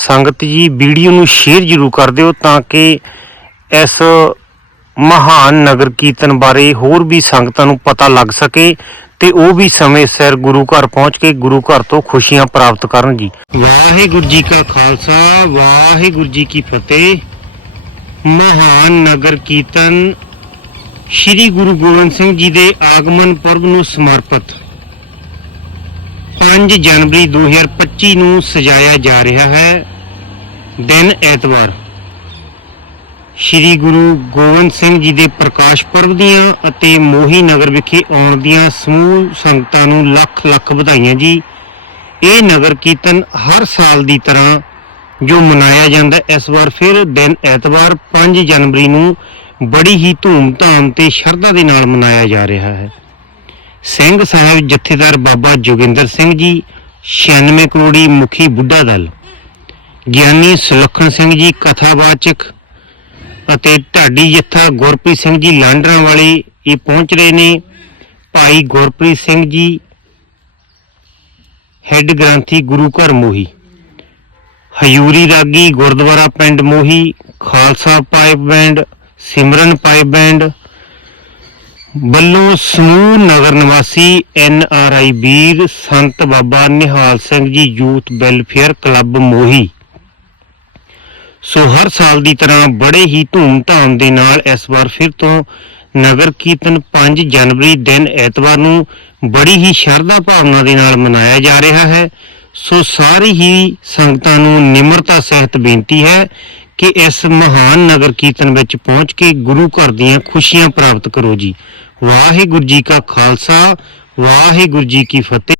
ਸੰਗਤ ਜੀ, ਵੀਡੀਓ ਨੂੰ ਸ਼ੇਅਰ ਜ਼ਰੂਰ ਕਰ ਦਿਓ ਤਾਂ ਕਿ ਇਸ ਮਹਾਨ ਨਗਰ ਕੀਰਤਨ ਬਾਰੇ ਹੋਰ ਵੀ ਸੰਗਤਾਂ ਨੂੰ ਪਤਾ ਲੱਗ ਸਕੇ ਤੇ ਉਹ ਵੀ ਸਮੇਂ ਸਿਰ ਗੁਰੂ ਘਰ ਪਹੁੰਚ ਕੇ ਗੁਰੂ ਘਰ ਤੋਂ ਖੁਸ਼ੀਆਂ ਪ੍ਰਾਪਤ ਕਰਨ ਜੀ। ਵਾਹਿਗੁਰੂ ਜੀ ਕਾ ਖਾਲਸਾ, ਵਾਹਿਗੁਰੂ ਜੀ ਕੀ ਫਤਿਹ। ਮਹਾਨ ਨਗਰ ਕੀਰਤਨ ਸ੍ਰੀ ਗੁਰੂ ਗੋਬਿੰਦ ਸਿੰਘ ਜੀ ਦੇ ਆਗਮਨ ਪਰਬ ਨੂੰ ਸਮਰਪਿਤ 5 ਜਨਵਰੀ 2025 ਨੂੰ ਸਜਾਇਆ ਜਾ ਰਿਹਾ ਹੈ। ਦਿਨ ਐਤਵਾਰ। ਸ੍ਰੀ ਗੁਰੂ ਗੋਬਿੰਦ ਸਿੰਘ ਜੀ ਦੇ ਪ੍ਰਕਾਸ਼ ਪੁਰਬ ਦੀਆਂ ਅਤੇ ਮੋਹੀ ਨਗਰ ਵਿਖੇ ਆਉਣ ਦੀਆਂ ਸਮੂਹ ਸੰਗਤਾਂ ਨੂੰ ਲੱਖ ਲੱਖ ਵਧਾਈਆਂ ਜੀ। ਇਹ ਨਗਰ ਕੀਰਤਨ ਹਰ ਸਾਲ ਦੀ ਤਰ੍ਹਾਂ ਜੋ ਮਨਾਇਆ ਜਾਂਦਾ, ਇਸ ਵਾਰ ਫਿਰ ਦਿਨ ਐਤਵਾਰ 5 ਜਨਵਰੀ ਨੂੰ ਬੜੀ ਹੀ ਧੂਮ-ਧਾਮ ਤੇ ਸ਼ਰਧਾ ਦੇ ਨਾਲ ਮਨਾਇਆ ਜਾ ਰਿਹਾ ਹੈ। ਸਿੰਘ ਸਾਹਿਬ ਜਥੇਦਾਰ ਬਾਬਾ ਜੋਗਿੰਦਰ ਸਿੰਘ ਜੀ 96 ਕਰੋੜੀ ਮੁਖੀ ਬੁੱਢਾ ਦਲ, ਗਿਆਨੀ ਸੁਲੱਖਣ ਸਿੰਘ ਜੀ ਕਥਾਵਾਚਕ ਅਤੇ ਢਾਡੀ ਜੱਥਾ ਗੁਰਪ੍ਰੀਤ ਸਿੰਘ ਜੀ ਲਾਂਡਰਾਂ ਵਾਲੇ ਇਹ ਪਹੁੰਚ ਰਹੇ ਨੇ। ਭਾਈ ਗੁਰਪ੍ਰੀਤ ਸਿੰਘ ਜੀ, ਹੈੱਡ ਗ੍ਰੰਥੀ ਗੁਰੂ ਘਰ ਮੋਹੀ, ਹਯੂਰੀ ਰਾਗੀ ਗੁਰਦੁਆਰਾ ਪਿੰਡ Mohi, Khalsa pipe band, Simran pipe band ਵੱਲੋਂ ਸਮੂਹ ਨਗਰ ਨਿਵਾਸੀ N R I Veer Sant Baba Nihal Singh ji youth welfare club Mohi. So ਹਰ ਸਾਲ ਦੀ ਤਰ੍ਹਾਂ ਬੜੇ ਹੀ ਧੂਮ-ਧਾਮ ਦੇ ਨਾਲ ਇਸ ਵਾਰ ਫਿਰ ਤੋਂ ਨਗਰ ਕੀਰਤਨ 5 ਜਨਵਰੀ ਦਿਨ ਐਤਵਾਰ ਨੂੰ ਬੜੀ ਹੀ ਸ਼ਰਧਾ ਭਾਵਨਾ ਦੇ ਨਾਲ ਮਨਾਇਆ ਜਾ ਰਿਹਾ ਹੈ। ਸੋ ਸਾਰੀ ਹੀ ਸੰਗਤਾਂ ਨੂੰ ਨਿਮਰਤਾ ਸਹਿਤ ਬੇਨਤੀ ਹੈ ਕਿ ਇਸ ਮਹਾਨ ਨਗਰ ਕੀਰਤਨ ਵਿੱਚ ਪਹੁੰਚ ਕੇ ਗੁਰੂ ਘਰ ਦੀਆਂ ਖੁਸ਼ੀਆਂ ਪ੍ਰਾਪਤ ਕਰੋ ਜੀ। ਵਾਹਿਗੁਰੂ ਜੀ ਕਾ ਖਾਲਸਾ, ਵਾਹਿਗੁਰੂ ਜੀ ਕੀ ਫਤਿਹ।